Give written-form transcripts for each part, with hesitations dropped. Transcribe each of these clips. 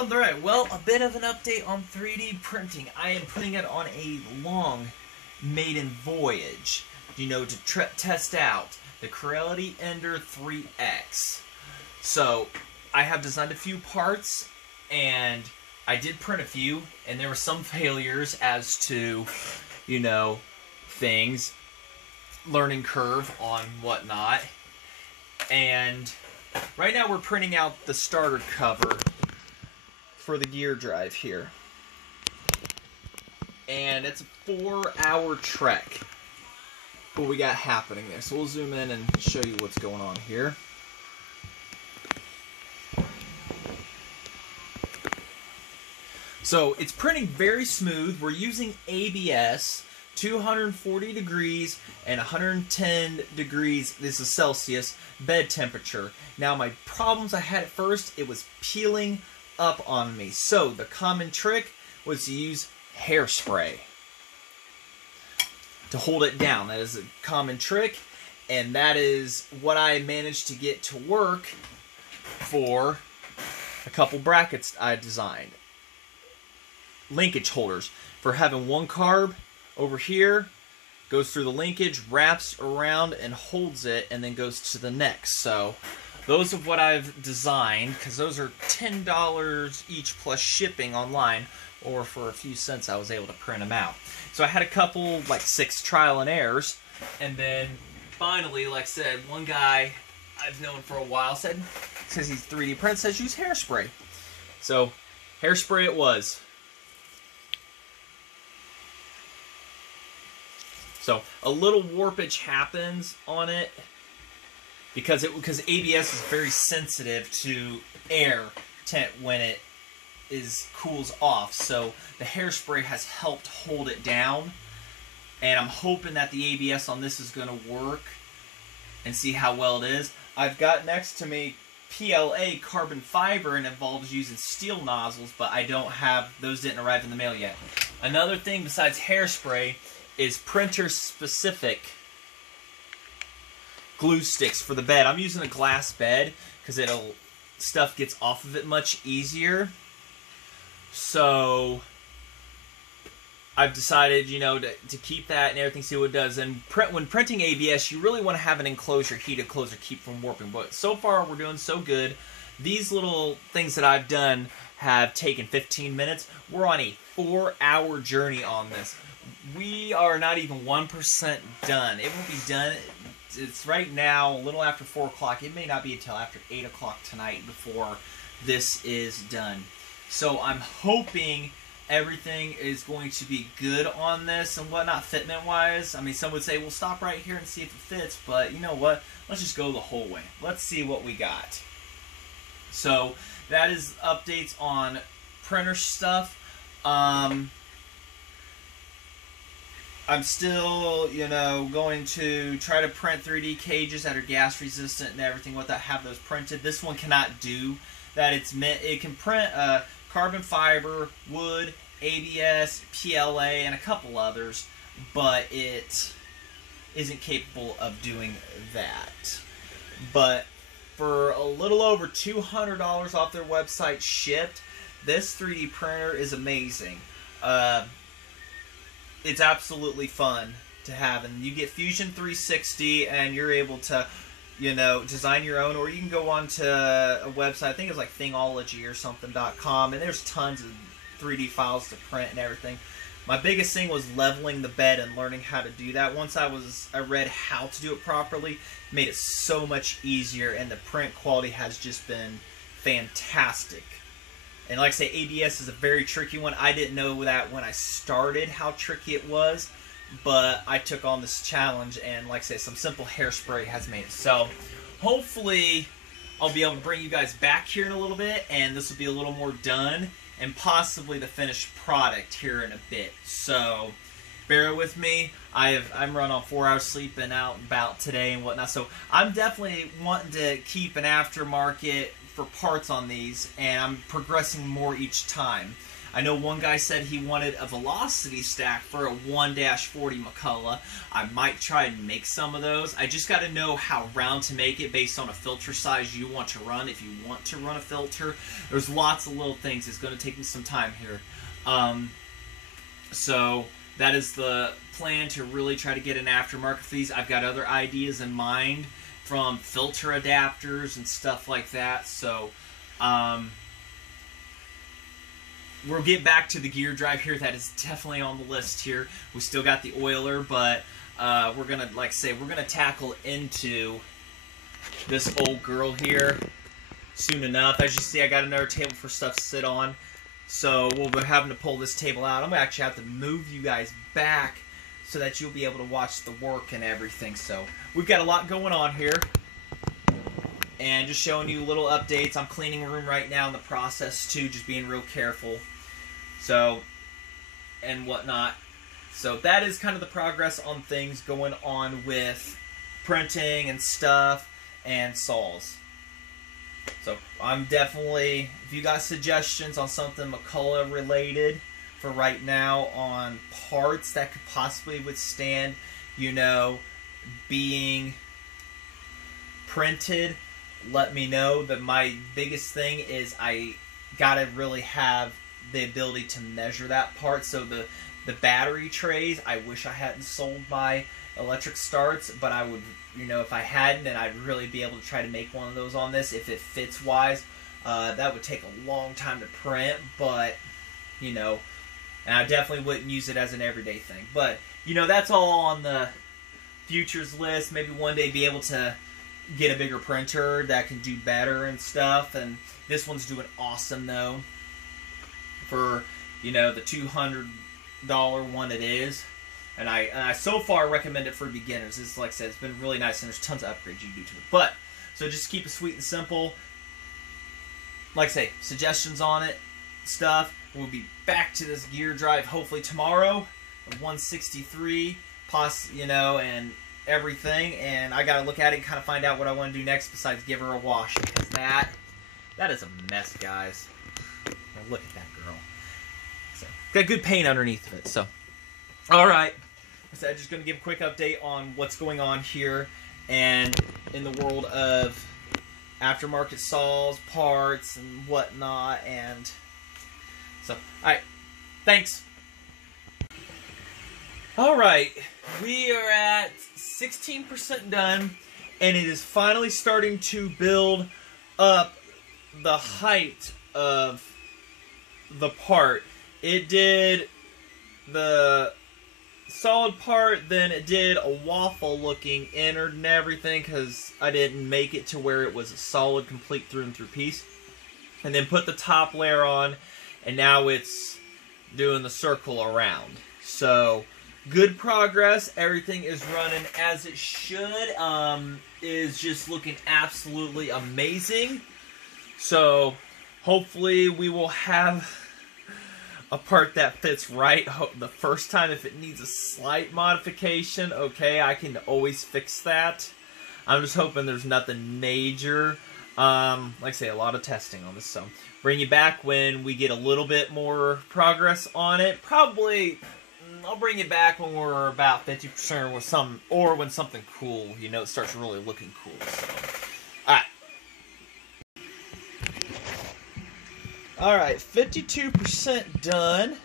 Alright, well, a bit of an update on 3D printing. I am putting it on a long maiden voyage, to test out the Creality Ender 3X. So, I have designed a few parts, and I did print a few, and there were some failures as to, things, learning curve on whatnot. And right now we're printing out the starter cover for the gear drive here. And it's a 4-hour trek what we got happening there. So we'll zoom in and show you what's going on here. So it's printing very smooth. We're using ABS, 240 degrees and 110 degrees, this is Celsius, bed temperature. Now my problems I had at first, it was peeling up on me. So the common trick was to use hairspray to hold it down. That is a common trick, and that is what I managed to get to work for a couple brackets I designed. Linkage holders for having one carb over here, goes through the linkage, wraps around and holds it, and then goes to the next. So those are what I've designed, because those are $10 each plus shipping online, or for a few cents I was able to print them out. So I had a couple, like 6 trial and errors, and then finally, like I said, one guy I've known for a while says he's 3D print, says use hairspray. So hairspray it was. So a little warpage happens on it because ABS is very sensitive to air when it cools off. So the hairspray has helped hold it down, and I'm hoping that the ABS on this is going to work and see how well it is. I've got next to me PLA carbon fiber, and involves using steel nozzles, but I don't have those. Didn't arrive in the mail yet. Another thing besides hairspray is printer-specific glue sticks for the bed. I'm using a glass bed because stuff gets off of it much easier. So I've decided, to keep that and everything, see what it does. And when printing ABS, you really want to have an enclosure, heat enclosure, keep from warping. But so far, we're doing so good. These little things that I've done have taken 15 minutes. We're on a 4-hour journey on this. We are not even 1% done. It will be done. It's right now a little after 4 o'clock. It may not be until after 8 o'clock tonight before this is done. So I'm hoping everything is going to be good on this and whatnot, fitment-wise. I mean, some would say, we'll stop right here and see if it fits. But you know what? Let's just go the whole way. Let's see what we got. So that is updates on printer stuff. I'm still, going to try to print 3D cages that are gas resistant and everything. Have those printed. This one cannot do that. It can print carbon fiber, wood, ABS, PLA, and a couple others, but it isn't capable of doing that. But for a little over $200 off their website shipped, this 3D printer is amazing. It's absolutely fun to have, and you get Fusion 360, and you're able to, design your own, or you can go on to a website. I think it's like Thingology or something.com, and there's tons of 3D files to print and everything. My biggest thing was leveling the bed and learning how to do that. Once I read how to do it properly, it made it so much easier, and the print quality has just been fantastic. And like I say, ABS is a very tricky one. I didn't know that when I started how tricky it was, but I took on this challenge, and like I say, some simple hairspray has made it. So hopefully I'll be able to bring you guys back here in a little bit, and this will be a little more done, and possibly the finished product here in a bit. So bear with me. I'm running on 4 hours sleep and out and about today and whatnot. So I'm definitely wanting to keep an aftermarket for parts on these, and I'm progressing more each time. I know one guy said he wanted a velocity stack for a 1-40 McCulloch. I might try and make some of those. I just got to know how round to make it based on a filter size you want to run. If you want to run a filter, there's lots of little things. It's going to take me some time here. So that is the plan, to really try to get an aftermarket for these. I've got other ideas in mind from filter adapters and stuff like that. So we'll get back to the gear drive here. That is definitely on the list here. We still got the oiler, but we're going to, like I say, we're going to tackle into this old girl here soon enough. As you see, I got another table for stuff to sit on. So we'll be having to pull this table out. I'm going to actually have to move you guys back so that you'll be able to watch the work and everything. So we've got a lot going on here. And just showing you little updates. I'm cleaning a room right now in the process too, just being real careful. So, and whatnot. So that is kind of the progress on things going on with printing and stuff and saws. So I'm definitely, if you got suggestions on something McCulloch related for right now on parts that could possibly withstand, you know, being printed, let me know. That my biggest thing is I gotta really have the ability to measure that part. So the battery trays, I wish I hadn't sold my electric starts, but I would, you know, if I hadn't, then I'd really be able to try to make one of those on this if it fits wise. That would take a long time to print, but, you know, and I definitely wouldn't use it as an everyday thing. But, you know, that's all on the futures list. Maybe one day be able to get a bigger printer that can do better and stuff. And this one's doing awesome, though, for, you know, the $200 one it is. And I so far recommend it for beginners. It's, like I said, it's been really nice, and there's tons of upgrades you can do to it. But, so just keep it sweet and simple. Like I say, suggestions on it, stuff. We'll be back to this gear drive hopefully tomorrow. The 163, you know, and everything. And I got to look at it and kind of find out what I want to do next besides give her a wash. Because that is a mess, guys. Now look at that girl. So, got good paint underneath of it. So, all right. So I'm just going to give a quick update on what's going on here and in the world of aftermarket saws, parts, and whatnot. And so, alright, thanks. Alright, we are at 16% done, and it is finally starting to build up the height of the part. It did the solid part, then it did a waffle looking innard and everything because I didn't make it to where it was a solid complete through and through piece, and then put the top layer on, and now it's doing the circle around. So good progress. Everything is running as it should. Is just looking absolutely amazing. So hopefully we will have a part that fits right the first time. If it needs a slight modification, okay, I can always fix that. I'm just hoping there's nothing major. Like I say, a lot of testing on this, so bring you back when we get a little bit more progress on it. Probably, I'll bring you back when we're about 50% with some, or when something cool, you know, it starts really looking cool. So, alright. Alright, 52% done.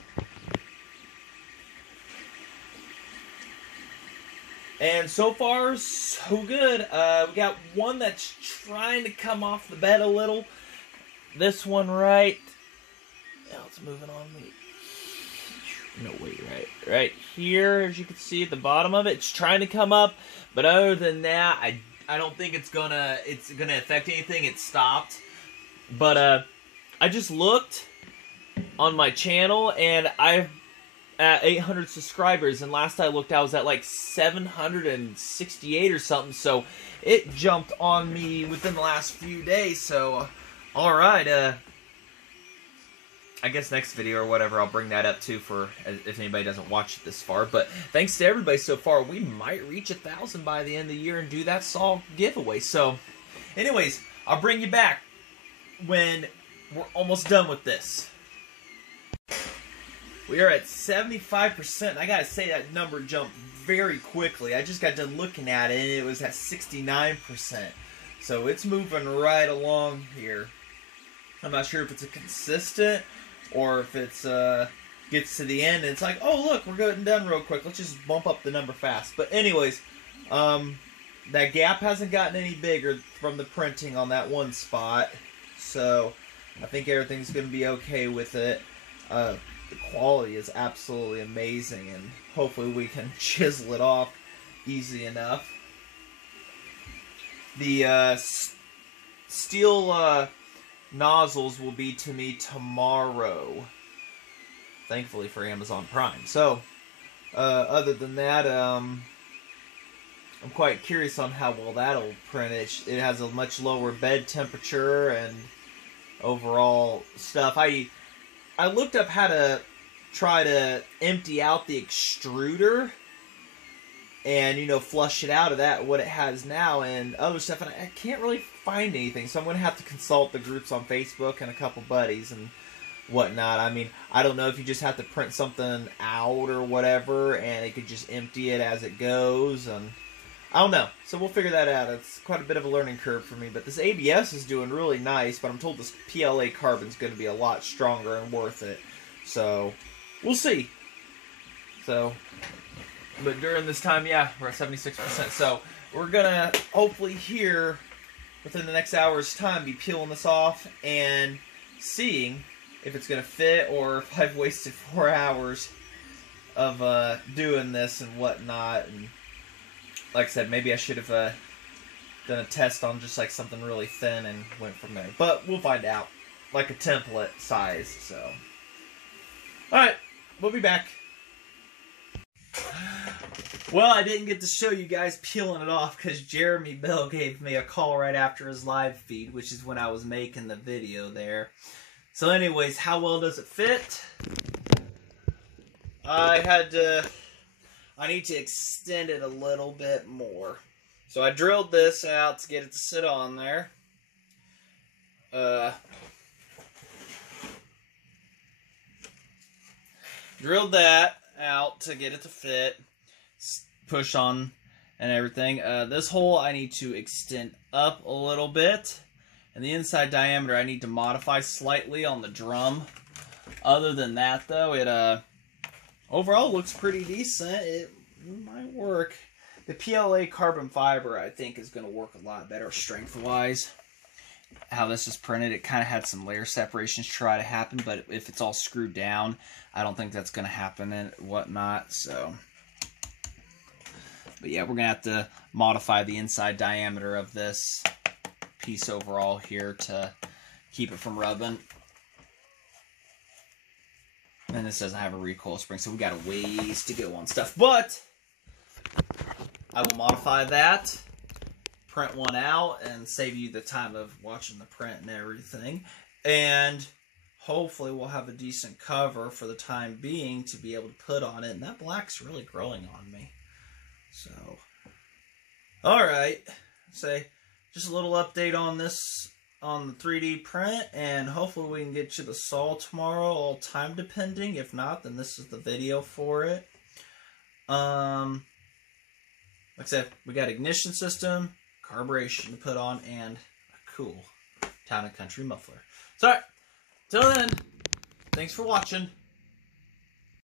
And so far, so good. We got one that's trying to come off the bed a little. This one right... Now it's moving on me. No, wait, right here, as you can see at the bottom of it, it's trying to come up. But other than that, I don't think it's gonna affect anything. It stopped. But, I just looked on my channel, and I've at 800 subscribers, and last I looked I was at like 768 or something, so it jumped on me within the last few days. So alright, I guess next video or whatever I'll bring that up too, for if anybody doesn't watch it this far. But thanks to everybody so far. We might reach 1,000 by the end of the year and do that saw giveaway. So anyways, I'll bring you back when we're almost done with this. We are at 75%. I gotta say that number jumped very quickly. I just got done looking at it and it was at 69%. So it's moving right along here. I'm not sure if it's a consistent or if it's gets to the end and it's like, oh look, we're getting done real quick. Let's just bump up the number fast. But anyways, that gap hasn't gotten any bigger from the printing on that one spot. So I think everything's going to be okay with it. The quality is absolutely amazing, and hopefully we can chisel it off easy enough. The steel nozzles will be to me tomorrow, thankfully for Amazon Prime. So other than that, I'm quite curious on how well that'll print. It has a much lower bed temperature and overall stuff. I looked up how to try to empty out the extruder and, you know, flush it out of that, what it has now, and other stuff, and I can't really find anything, so I'm going to have to consult the groups on Facebook and a couple buddies and whatnot. I mean, I don't know if you just have to print something out or whatever, and it could just empty it as it goes, and I don't know. So we'll figure that out. It's quite a bit of a learning curve for me, but this ABS is doing really nice, but I'm told this PLA carbon's going to be a lot stronger and worth it, so we'll see. So, but during this time, yeah, we're at 76%, so we're going to hopefully here within the next hour's time be peeling this off and seeing if it's going to fit or if I've wasted 4 hours of doing this and whatnot. And like I said, maybe I should have done a test on just like something really thin and went from there. But we'll find out, like a template size. So, alright, we'll be back. Well, I didn't get to show you guys peeling it off because Jeremy Bell gave me a call right after his live feed, which is when I was making the video there. So anyways, how well does it fit? I need to extend it a little bit more. So I drilled this out to get it to sit on there. Drilled that out to get it to fit, push on and everything. This hole I need to extend up a little bit, and the inside diameter I need to modify slightly on the drum. Other than that though, it overall looks pretty decent. It might work. The PLA carbon fiber I think is going to work a lot better strength wise. How this is printed, it kind of had some layer separations try to happen, but if it's all screwed down, I don't think that's going to happen and whatnot. So, but yeah, we're going to have to modify the inside diameter of this piece overall here to keep it from rubbing. And this doesn't have a recoil spring, so we got a ways to go on stuff. But I will modify that, print one out, and save you the time of watching the print and everything. And hopefully we'll have a decent cover for the time being to be able to put on it. And that black's really growing on me. So, alright. So, just a little update on this, on the 3D print. And hopefully we can get you the saw tomorrow, all time depending. If not, then this is the video for it. Like I said, we got ignition system, carburation to put on, and a cool Town & Country muffler. So, alright, till then, thanks for watching.